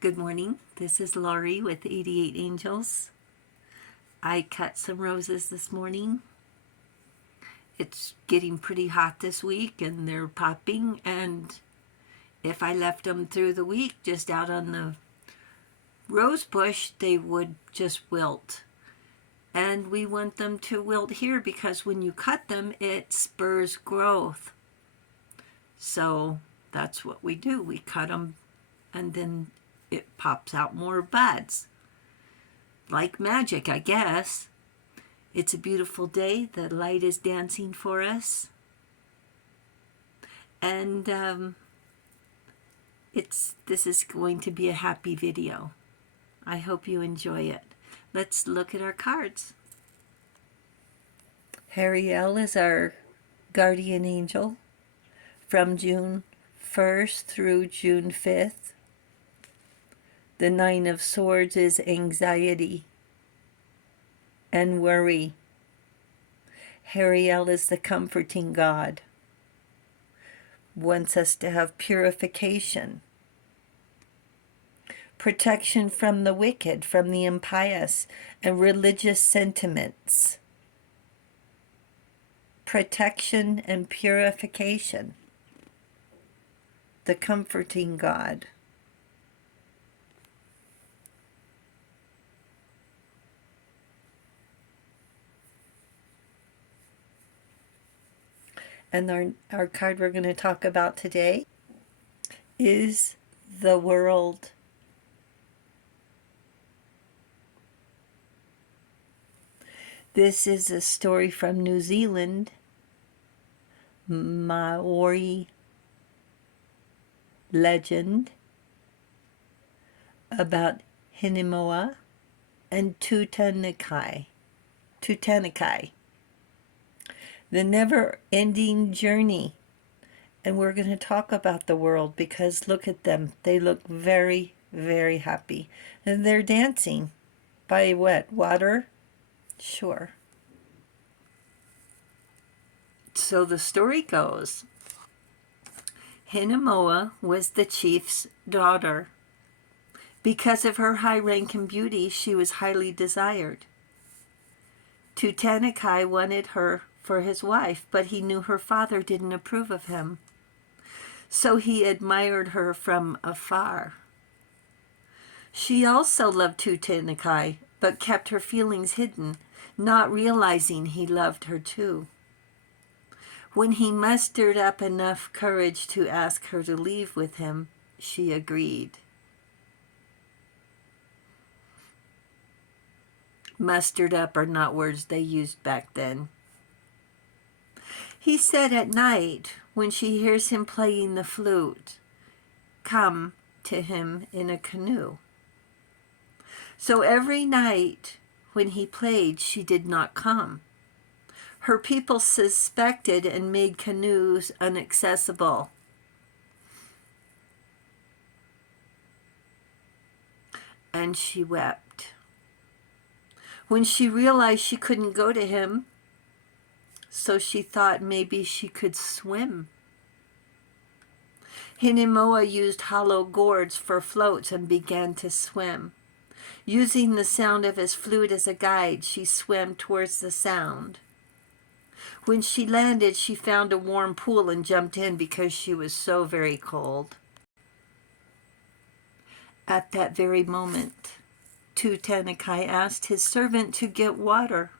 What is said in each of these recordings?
Good morning. This is Laurie with 88 Angels. I cut some roses this morning. It's getting pretty hot this week and they're popping, and if I left them through the week just out on the rose bush, they would just wilt. And we want them to wilt here because when you cut them, it spurs growth. So that's what we do. We cut them and then it pops out more buds. Like magic, I guess. It's a beautiful day. The light is dancing for us. And this is going to be a happy video. I hope you enjoy it. Let's look at our cards. Hariel is our guardian angel from June 1st through June 5th. The Nine of Swords is anxiety and worry. Hariel is the comforting God. Wants us to have purification, protection from the wicked, from the impious, and religious sentiments. Protection and purification. The comforting God. And our card we're going to talk about today is the world. This is a story from New Zealand, Maori legend about Hinemoa and Tutanekai. The never-ending journey. And we're going to talk about the world because look at them. They look very, very happy. And they're dancing by what? Water? Sure. So the story goes, Hinemoa was the chief's daughter. Because of her high rank and beauty, she was highly desired. Tutanekai wanted her for his wife, but he knew her father didn't approve of him. So he admired her from afar. She also loved Tutanekai, but kept her feelings hidden, not realizing he loved her too. When he mustered up enough courage to ask her to leave with him, she agreed. Mustered up are not words they used back then. He said at night, when she hears him playing the flute, come to him in a canoe. So every night when he played, she did not come. Her people suspected and made canoes inaccessible. And she wept. When she realized she couldn't go to him, so she thought maybe she could swim. Hinemoa used hollow gourds for floats and began to swim. Using the sound of his flute as a guide, she swam towards the sound. When she landed, she found a warm pool and jumped in because she was so very cold. At that very moment, Tutanekai asked his servant to get water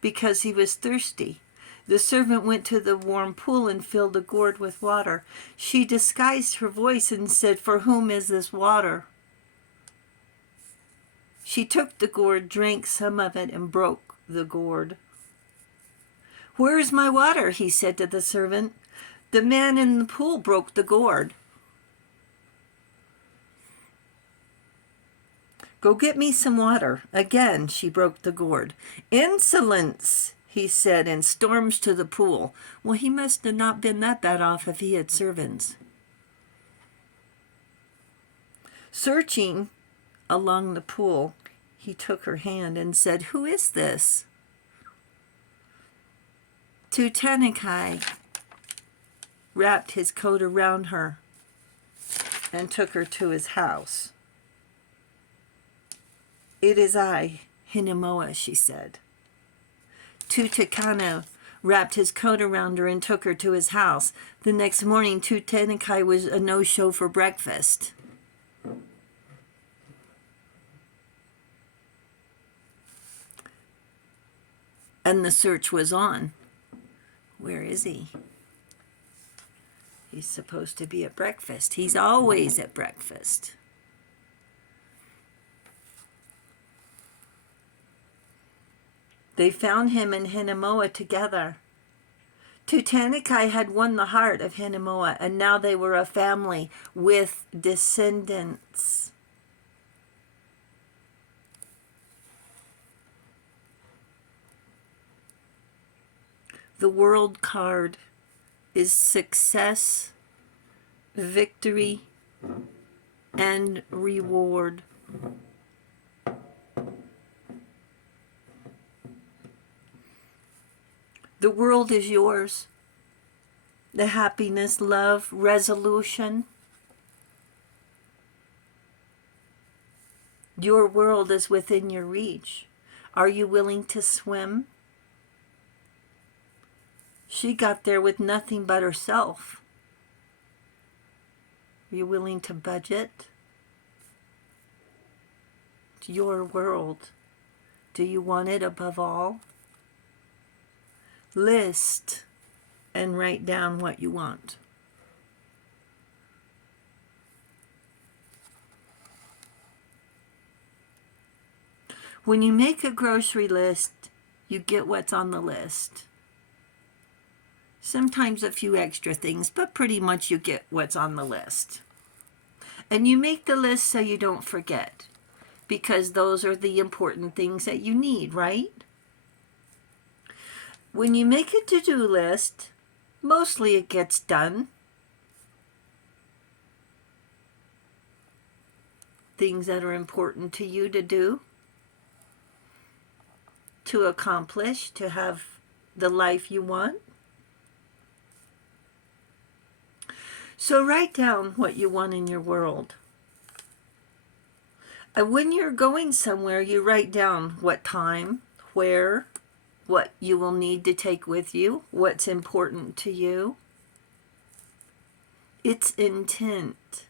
because he was thirsty. The servant went to the warm pool and filled a gourd with water. She disguised her voice and said, "For whom is this water?" She took the gourd, drank some of it, and broke the gourd. "Where is my water?" he said to the servant. "The man in the pool broke the gourd." "Go get me some water." Again, she broke the gourd. "Insolence," he said, and storms to the pool. Well, he must have not been that bad off if he had servants. Searching along the pool, he took her hand and said, "Who is this?" Tutanekai wrapped his coat around her and took her to his house. "It is I, Hinemoa," she said. Tutanekai wrapped his coat around her and took her to his house. The next morning, Tutanekai was a no-show for breakfast. And the search was on. Where is he? He's supposed to be at breakfast. He's always at breakfast. They found him and Hinemoa together. Tutanekai had won the heart of Hinemoa, and now they were a family with descendants. The world card is success, victory, and reward. The world is yours. The happiness, love, resolution. Your world is within your reach. Are you willing to swim? She got there with nothing but herself. Are you willing to budget? It's your world. Do you want it above all? List and write down what you want. When you make a grocery list, you get what's on the list. Sometimes a few extra things, but pretty much you get what's on the list. And you make the list so you don't forget, because those are the important things that you need, right? When you make a to-do list, mostly it gets done. Things that are important to you to do, to accomplish, to have the life you want. So write down what you want in your world. And when you're going somewhere, you write down what time, where, what you will need to take with you, what's important to you. It's intent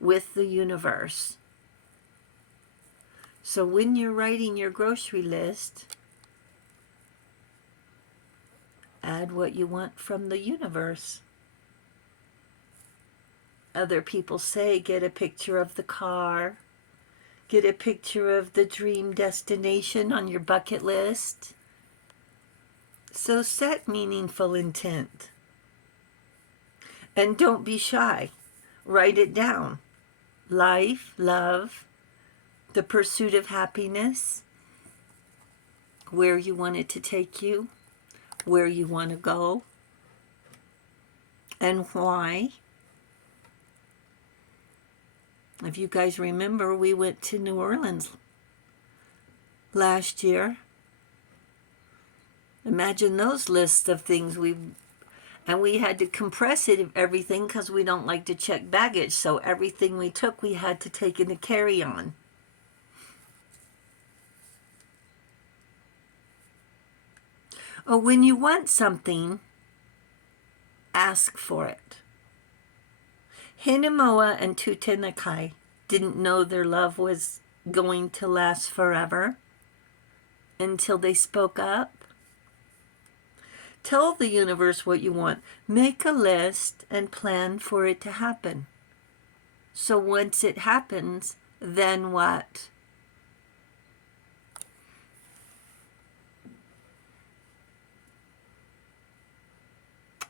with the universe. So when you're writing your grocery list, add what you want from the universe. Other people say get a picture of the car, get a picture of the dream destination on your bucket list. So set meaningful intent. And don't be shy. Write it down. Life, love, the pursuit of happiness, where you want it to take you, where you want to go, and why. If you guys remember, we went to New Orleans last year. Imagine those lists of things we had to compress everything because we don't like to check baggage. So everything we took, we had to take in a carry-on. Oh, when you want something, ask for it. Hinemoa and Tutanekai didn't know their love was going to last forever until they spoke up. Tell the universe what you want. Make a list and plan for it to happen. So once it happens, then what?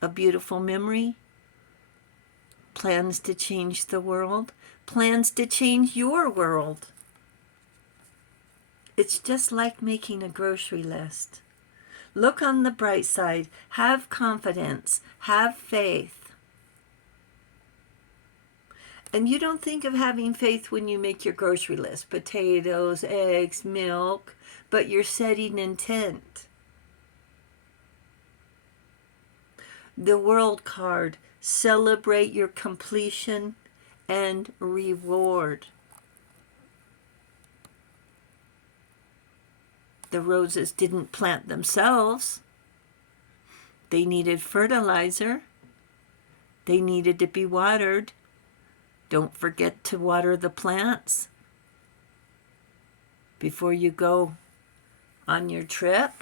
A beautiful memory? Plans to change the world? Plans to change your world? It's just like making a grocery list. Look on the bright side. Have confidence. Have faith. And you don't think of having faith when you make your grocery list. Potatoes, eggs, milk. But you're setting intent. The world card. Celebrate your completion and reward. The roses didn't plant themselves. They needed fertilizer. They needed to be watered. Don't forget to water the plants before you go on your trip,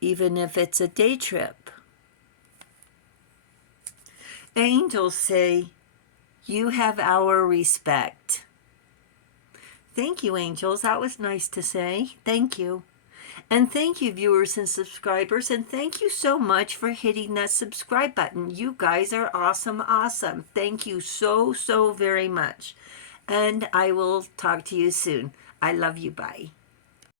even if it's a day trip. Angels say, you have our respect. Thank you, angels. That was nice to say. Thank you. And thank you, viewers and subscribers. And thank you so much for hitting that subscribe button. You guys are awesome, awesome. Thank you so, so very much. And I will talk to you soon. I love you. Bye.